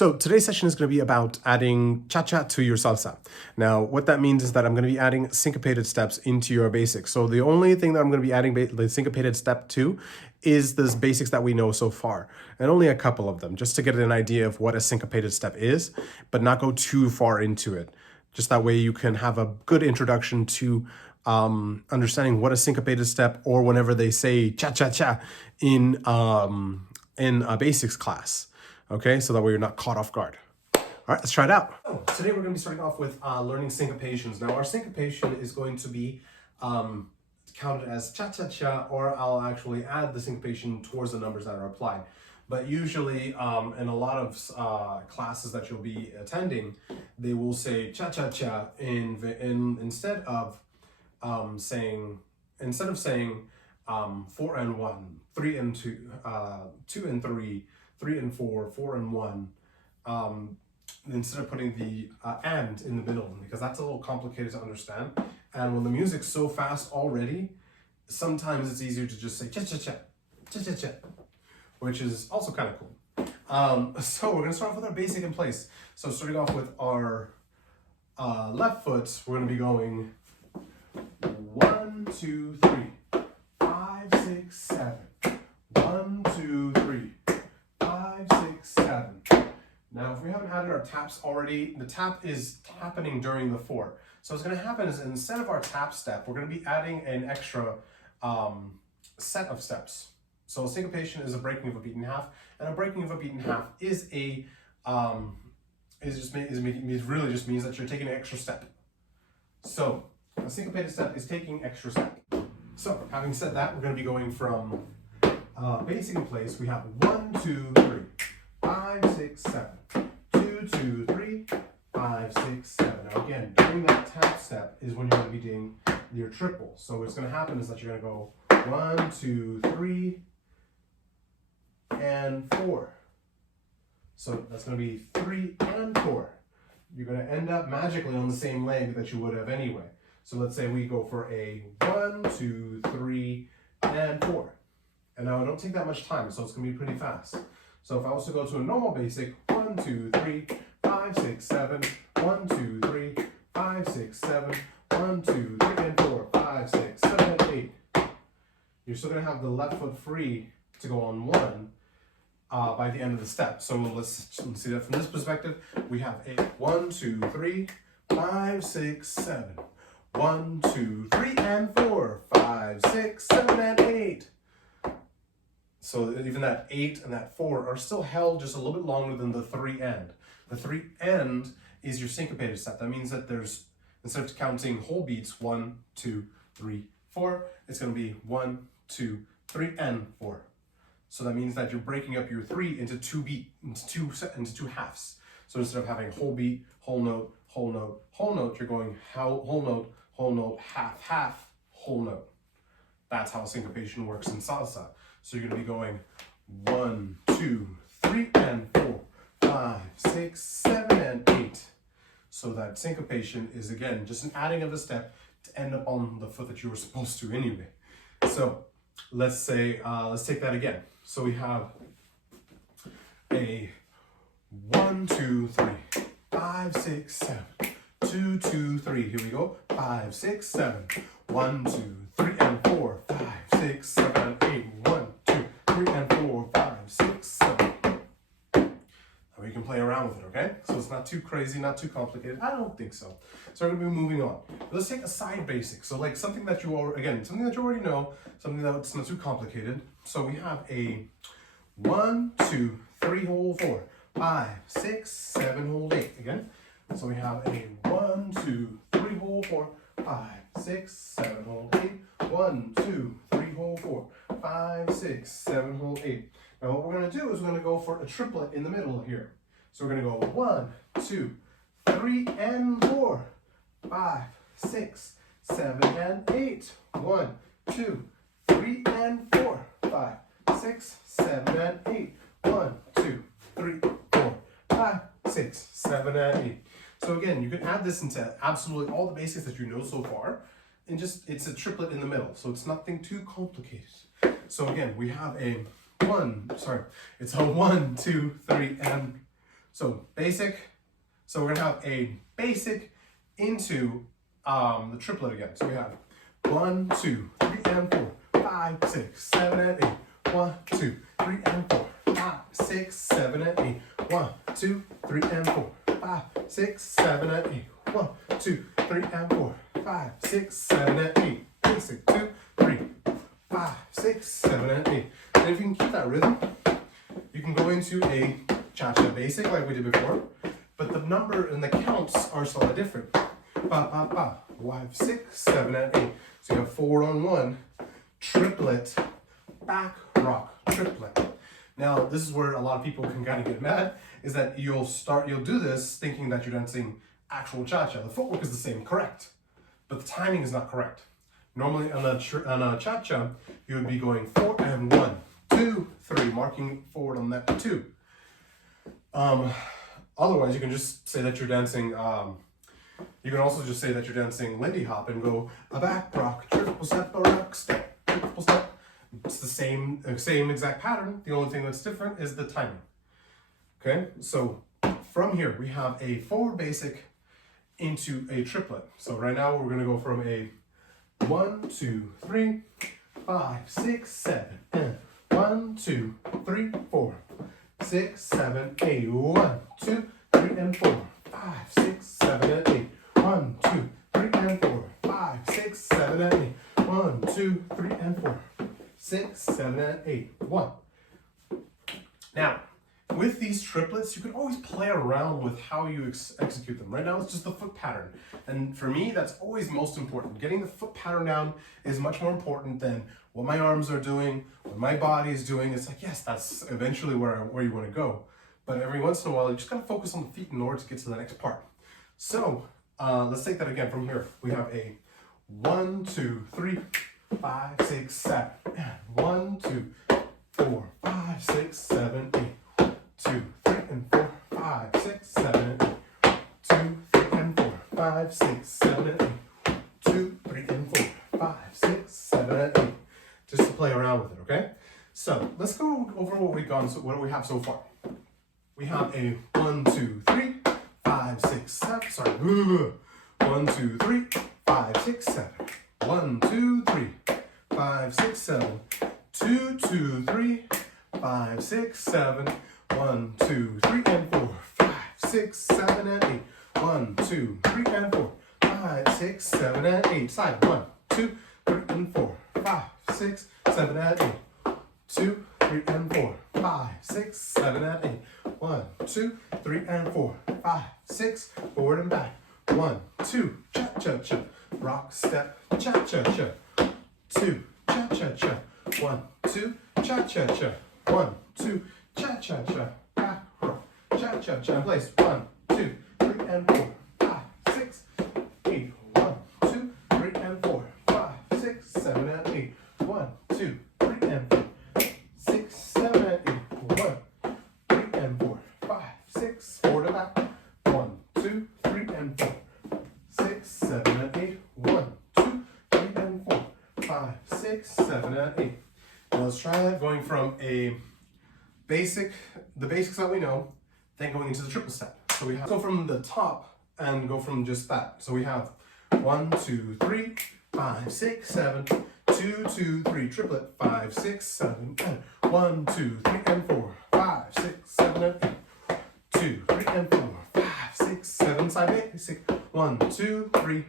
So today's session is going to be about adding cha-cha to your salsa. Now, what that means is that I'm going to be adding syncopated steps into your basics. So the only thing that I'm going to be adding the syncopated step to is the basics that we know so far, and only a couple of them, just to get an idea of what a syncopated step is, but not go too far into it. Just that way you can have a good introduction to understanding what a syncopated step, or whenever they say cha-cha-cha in a basics class. Okay, so that way you're not caught off guard. All right, let's try it out. So today we're going to be starting off with learning syncopations. Now our syncopation is going to be counted as cha-cha-cha, or I'll actually add the syncopation towards the numbers that are applied. But usually in a lot of classes that you'll be attending, they will say cha-cha-cha instead of saying 4 and 1, 3 and 2, 2 and 3, 3 and 4, 4 and 1, instead of putting the and in the middle, because that's a little complicated to understand. And when the music's so fast already, sometimes it's easier to just say cha-cha-cha, cha-cha-cha, which is also kind of cool. So we're going to start off with our basic in place. So starting off with our left foot, we're going to be going 1, 2, 3, 5, 6, 7. 1, 2, 3, 5, 6, 7. Now, if we haven't added our taps already, the tap is happening during the 4. So what's going to happen is instead of our tap step, we're going to be adding an extra set of steps. So syncopation is a breaking of a beat in half, and a breaking of a beat in half is really just means that you're taking an extra step. So a syncopated step is taking extra step. So having said that, we're going to be going from basic in place. We have 1, 2, 3, 5, 6, 7. 2, 2, 3, 5, 6, 7. Now again, during that tap step is when you're going to be doing your triple. So what's going to happen is that you're going to go 1, 2, 3, and 4. So that's going to be 3 and 4. You're going to end up magically on the same leg that you would have anyway. So let's say we go for a 1, 2, 3, and 4. And now it don't take that much time, so it's going to be pretty fast. So if I was to go to a normal basic, 1, 2, 3, 5, 6, 7, 1, 2, 3, 5, 6, 7, 1, 2, 3, and 4, 5, 6, 7, and 8. You're still going to have the left foot free to go on 1 by the end of the step. So let's see that from this perspective. We have a 1, 2, 3, 5, 6, 7. 1, 2, 3, and 4, 5, 6, 7, and 8. So even that 8 and that 4 are still held just a little bit longer than the 3 end. The 3 end is your syncopated step. That means that there's, instead of counting whole beats, 1, 2, 3, 4, it's going to be 1, 2, 3, and 4. So that means that you're breaking up your 3 into two halves. So instead of having whole beat, whole note, whole note, whole note, you're going whole note, half, half, whole note. That's how syncopation works in salsa. So you're going to be going 1, 2, 3, and 4, 5, 6, 7, and 8. So that syncopation is, again, just an adding of a step to end up on the foot that you were supposed to anyway. So let's say, let's take that again. So we have a 1, 2, 3, 5, 6, 7. 2, 2, 3. Here we go. 5, 6, 7. 1, 2, 3, and 4. 5, 6, 7, and 8. 1, 2, 3, and 4. 5, 6, 7. Now you can play around with it, okay? So it's not too crazy, not too complicated. I don't think so. So we're going to be moving on. Let's take a side basic. So like something that you already know, something that's not too complicated. So we have a 1, 2, 3, whole 4. 5, 6, 7, whole 8. Again. So we have a 1, 2, 3, whole 4, 5, 6, 7, whole 8, 1, 2, 3, whole 4, 5, 6, 7, whole 8. Now what we're going to do is we're going to go for a triplet in the middle here. So we're going to go 1, 2, 3, and 4, 5, 6, 7, and 8. 1, 2, 3, and 4, 5, 6, 7, and 8. 1, 2, 3, 4, 5, 6, 7, and 8. So again, you can add this into absolutely all the basics that you know so far, and just, it's a triplet in the middle, so it's nothing too complicated. So again, we have a it's a 1, 2, 3, and So basic. So we're gonna have a basic into the triplet again. So we have 1, 2, 3, and 4, 5, 6, 7, and 8. 1, 2, 3, and 4, 5, 6, 7, and 8. 1, 2, 3, and 4, 5, 6, 7, and 8. 1, 2, 3, and 4, 5, 6, 7, and 8. Basic 2, 3, 5, 6, 7, and 8. And if you can keep that rhythm, you can go into a cha-cha basic like we did before, but the number and the counts are slightly different. Ba, ba, ba, 5, 6, 7, and 8. So you have forward on 1, triplet, back, rock, triplet. Now, this is where a lot of people can kind of get mad, is that you'll do this thinking that you're dancing actual cha-cha. The footwork is the same, correct, but the timing is not correct. Normally on a cha-cha, you would be going 4 and 1, 2, 3, marking forward on that 2. Otherwise, you can just say that you're dancing, you can also just say that you're dancing Lindy Hop and go a back rock, triple step, a rock step, triple step. It's the same exact pattern. The only thing that's different is the timing. Okay, so from here, we have a forward basic into a triplet. So right now, we're gonna go from a 1, 2, 3, 5, 6, 7, and 1, 2, 3, 4, 6, 7, 8. 1, 2, 3, and 4, 5, 6, 7, and 8. 1, 2, 3, and 4, 5, 6, 7, and 8. 1, 2, 3, and 4, 6, 7, and 8. 1. Now, with these triplets, you can always play around with how you execute them. Right now, it's just the foot pattern. And for me, that's always most important. Getting the foot pattern down is much more important than what my arms are doing, what my body is doing. It's like, yes, that's eventually where you want to go. But every once in a while, you just got to focus on the feet in order to get to the next part. So let's take that again from here. We have a 1, 2, 3, 5, 6, 7. 1, 2, 4, 5, 6, 7, 8. 2, 3, and 4, 5, 6, 7, 8. 2, 3, and 4, 5, 6, 7, and 8. 2, 3, and 4, 5, 6, 7, and 8. Just to play around with it, okay? So let's go over what what we have so far. We have a 1, 2, 3, 5, 6, 7. Sorry. 1, 2, 3, 5, 6, 7. 1, 2, 3, 5, 6, 7. 2, 2, 3, 5, 6, 7. 1, 2, 3, and 4, 5, 6, 7, and 8. 1, 2, 3, and 4, 5, 6, 7, and 8. Side 1, 2, 3, and 4, 5, 6, 7, and 8. 2, 3, and 4, 5, 6, 7, and 8. 1, 2, 3, and 4, 5, 6. Forward and back. 1, 2, cha cha cha. Rock step, cha cha cha. 2, cha cha cha. 1, 2, cha cha cha. 1, 2. Cha-cha-cha, back, rock, cha-cha-cha, in place. 1, 2, 3, and 4, 5, 6, 8. 1, 2, 3, and 4, 5, 6, 7, and 8. 1, 2, 3, and 4, 6, 7, and 8. 1, 3, and 4, 5, 6, forward and back. 1, 2, 3, and 4, 6, 7, and 8. 1, 2, 3, and 4, 5, 6, 7, and 8. Now let's try that going from the basics that we know, then going into the triple step. So we have go from the top and go from just that. So we have 1, 2, 3, 5, 6, 7, 2, 2, 3, triplet, 5, 6, 7, and 1, 2, 3, and 4, 5, 6, 7, and 8. 2, 3, and 4, 5, 6, 7, side basic. 1, 2, 3.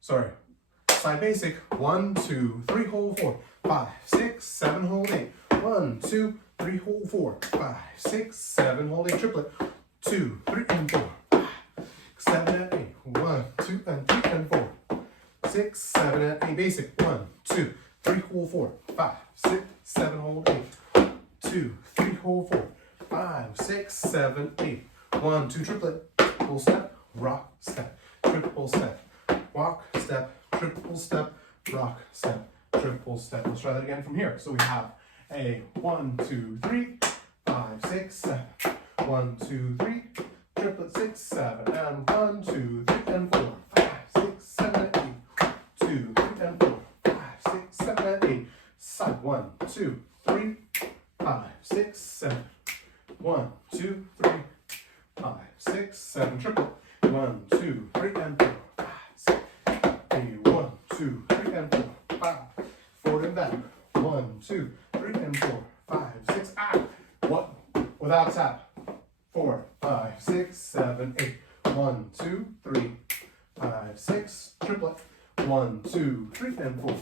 Sorry. Side basic. 1, 2, 3, hold 4, 5, 6, 7, hold 8. 1, 2, 3, hold 4, 5, 6, 7, hold 8, triplet. 2, 3, and 4, 5, 7, and 8. 1, 2, and 3, and 4, 6, 7, and 8. Basic. 1, 2, 3, hold 4, 5, 6, 7, hold 8. 2, 3, hold 4, 5, 6, 7, 8. 1, 2, triplet. Triple step, rock, step, triple step, walk, step, triple step, rock, step, triple step. Let's try that again from here. So we have a 1, 2, 3, 5, 6, 7. 1, 2, 3, triplet, 6, 7, and 1, 2, 3, and 4, 5, 6, 7, and 8. 2, 3, and 4, 5, 6, 7, and 8. Side 1, 2, 3, 5, 6, 7. 1, 2, 3, 5, 6, 7, triplet. 1, 2, 3, and 4, 5, 6. 1, 2, 3, and 4, 5. Forward and back. 1, 2, 3, and 4, 5, 6. One. Without tap. 4, 5, 6, 7, 8. 1, 2, 3, 5, 6. Triplet. 1, 2, 3, and 4,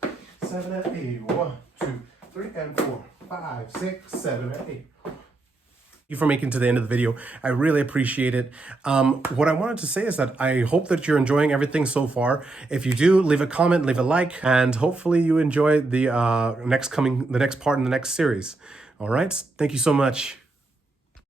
5, 7, and 8. 1, 2, 3, and 4, 5, 6, 7, and 8. You for making it to the end of the video. I really appreciate it. What I wanted to say is that I hope that you're enjoying everything so far. If you do, leave a comment, leave a like, and hopefully you enjoy the next part in the next series. All right. Thank you so much.